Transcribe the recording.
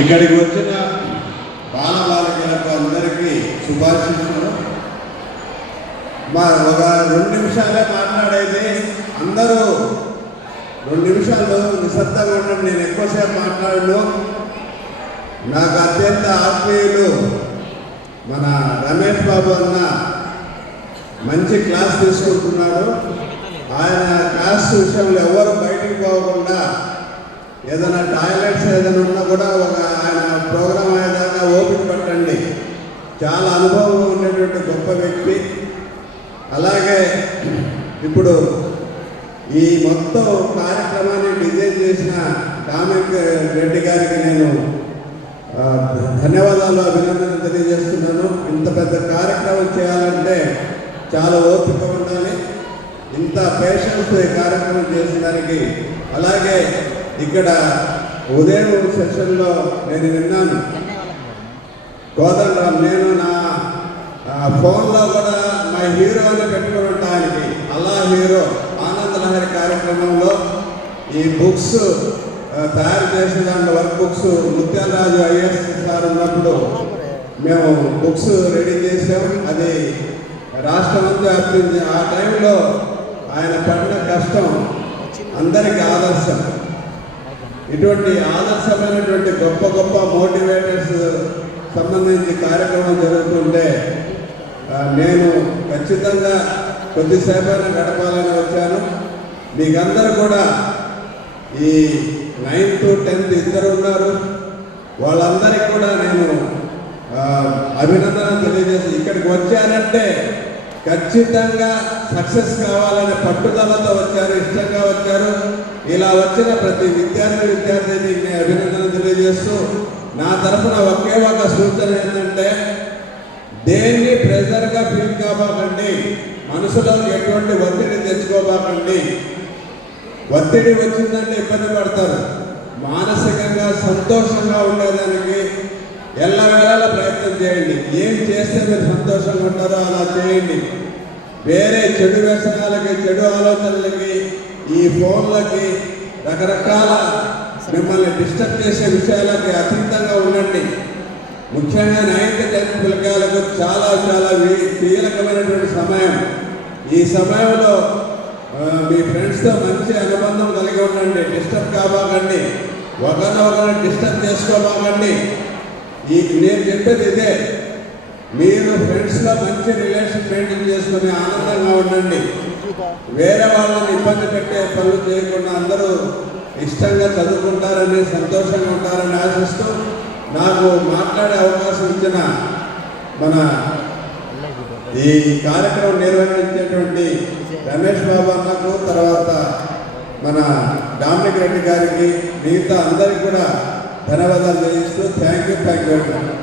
ఇక్కడికి వచ్చిన బాలబాలికలకు అందరికీ శుభాశిస్తులు. ఒక 2 నిమిషాలే మాట్లాడేది, అందరూ 2 నిమిషాలు నిశ్శబ్దంగా ఉండండి. నేను ఎక్కువసేపు మాట్లాడను. నాకు అత్యంత ఆత్మీయులు మన రమేష్ బాబు అన్న మంచి క్లాస్ తీసుకుంటున్నాడు. ఆయన క్లాస్ విషయంలో ఎవరు బయటికి పోకుండా ఏదైనా టాయిలెట్స్ ఏదైనా ఉన్నా కూడా ఆయన ప్రోగ్రాం అయ్యేదాకా ఓపిక పట్టండి. చాలా అనుభవం ఉండేటువంటి గొప్ప వ్యక్తి. అలాగే ఇప్పుడు ఈ మొత్తం కార్యక్రమాన్ని డిజైన్ చేసిన కామిక్ రెడ్డి గారికి నేను ధన్యవాదాలు, అభినందనలు తెలియజేస్తున్నాను. ఇంత పెద్ద కార్యక్రమం చేయాలంటే చాలా ఓపిక ఉండాలి. ఇంత పేషెన్స్ ఈ కార్యక్రమం చేసిన దానికి. అలాగే ఇక్కడ ఉదయం సెషన్లో నేను విన్నాను కోదండరామ్, నేను నా ఫోన్లో కూడా మా హీరో అని పెట్టుకుని ఉంటానికి అల్లా హీరో ఆనంద లహరి కార్యక్రమంలో ఈ బుక్స్ తయారు చేసిన దాంట్లో work books Mutyalaraju IS sir ఉన్నప్పుడు మేము బుక్స్ రెడీ చేసాం. అది రాష్ట్రమంతా వ్యాప్తించి ఆ టైంలో ఆయన పడిన కష్టం అందరికీ ఆదర్శం. ఇటువంటి ఆదర్శమైనటువంటి గొప్ప గొప్ప మోటివేటర్స్ సంబంధించి కార్యక్రమం జరుగుతుంటే నేను ఖచ్చితంగా కొద్దిసేపైనా గడపాలని వచ్చాను. మీకందరూ కూడా ఈ 9th to 10th ఇద్దరు ఉన్నారు, వాళ్ళందరికీ కూడా నేను అభినందనలు తెలియజేసి ఇక్కడికి వచ్చానంటే ఖచ్చితంగా సక్సెస్ కావాలనే పట్టుదలతో వచ్చారు, ఇష్టంగా వచ్చారు. ఇలా వచ్చిన ప్రతి విద్యార్థిని అభినందనలు తెలియజేస్తూ నా తరఫున ఒకే ఒక సూచన ఏంటంటే దేన్ని ప్రెజర్గా ఫీల్ కాబాకండి, మనసులో ఎటువంటి ఒత్తిడి తెచ్చుకోబాకండి. ఒత్తిడి వచ్చిందంటే ఇబ్బంది పడతారు. మానసికంగా సంతోషంగా ఉండేదానికి ఎల్లవేళలా ప్రయత్నం చేయండి. ఏం చేస్తే మీరు సంతోషంగా ఉంటారో అలా చేయండి. వేరే చెడు వ్యసనాలకి, చెడు ఆలోచనలకి, ఈ ఫోన్లకి, రకరకాల మిమ్మల్ని డిస్టర్బ్ చేసే విషయాలకి అతీతంగా ఉండండి. ముఖ్యంగా 9th 10th పిల్లకాయలకు చాలా చాలా కీలకమైనటువంటి సమయం. ఈ సమయంలో మీ ఫ్రెండ్స్తో మంచి అనుబంధం కలిగి ఉండండి. డిస్టర్బ్ కాబాకండి, ఒకరినొకరు డిస్టర్బ్ చేసుకోబాకండి. నేను చెప్పేది ఇదే, మీరు ఫ్రెండ్స్లో మంచి రిలేషన్ మెయింటైన్ చేసుకుని ఆనందంగా ఉండండి. వేరే వాళ్ళని ఇబ్బంది పెట్టే పనులు చేయకుండా అందరూ ఇష్టంగా చదువుకుంటారని, సంతోషంగా ఉంటారని ఆశిస్తూ నాకు మాట్లాడే అవకాశం ఇచ్చిన మన ఈ కార్యక్రమం నిర్వహించేటువంటి రమేష్ బాబు అన్నకు, తర్వాత మన డామినిక్ రెడ్డి గారికి, మిగతా అందరికీ కూడా ధన్యవాదాలు తెలియజేస్తూ థ్యాంక్ యూ వెరీ మచ్.